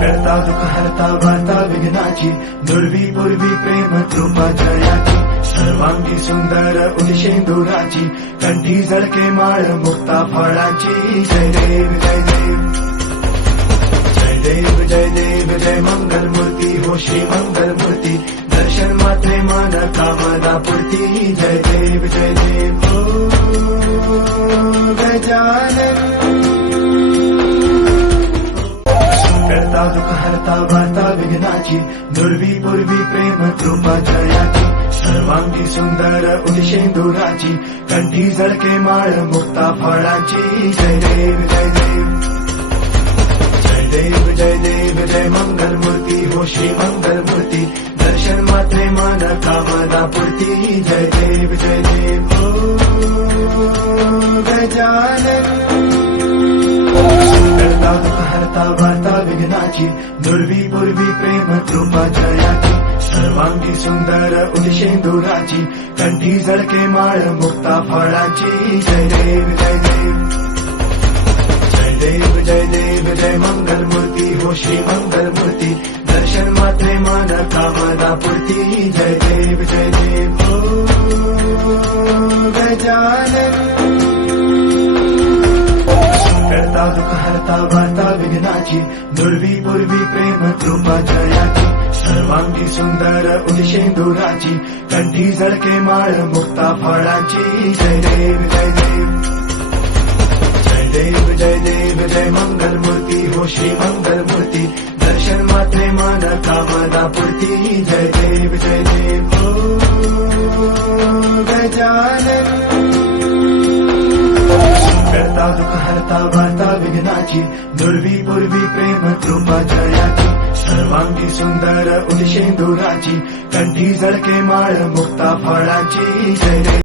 करता दुःख हरता वार्ता विघ्नाची, दुर्वी पूर्वी प्रेम कृपा जयाची, सर्वांगी सुंदर उदिशेंदुराची, कंठी झळके माळ मुक्ता फळाची. जय देव जय देव जय देव जय देव जय मंगल मूर्ती हो श्री मंगल मूर्ती, दर्शन मात्रे मन कामना पूर्ती. जय देव हो गजानन. करता दुःख हरता वार्ता विघ्नाची, दुर्वी पूर्वी प्रेम कृपा जयाची, सर्वांगी सुंदर उदिशेंदुराची, कंठी झळके माळ मुक्ता फळाची. जय देव जय देव जय देव जय देव जय मंगल मूर्ती हो श्री मंगल मूर्ती, दर्शन मात्रे मन कामना पूर्ती. जय देव हो गजानन. करता दुःख हरता वार्ता विघ्नाची, दुर्वी पूर्वी प्रेम कृपा जयाची, सर्वांगी सुंदर उदिशेंदुराची, कंठी झळके माळ मुक्ता फळाची. जय देव जय देव जय देव जय देव जय मंगल मूर्ती हो श्री मंगल मूर्ती, दर्शन मात्रे मन कामना पूर्ती. जय देव हो गजानन. करता दुःख हरता वार्ता विघ्नाची, दुर्वी पूर्वी प्रेम कृपा जयाची, सर्वांगी सुंदर उदिशेंदुराची, कंठी झळके माळ मुक्ता फळाची. जय देव जय देव जय देव जय देव जय मंगल मूर्ती हो श्री मंगल मूर्ती, दर्शन मात्रे मन कामना पूर्ती. जय देव हो गजानन. करता दुःख हरता वार्ता विघ्नाची, दुर्वी पूर्वी प्रेम कृपा जयाची, सर्वांगी सुंदर उदिशेंदुराची, कंठी झळके माळ मुक्ता फळाची. जय देव.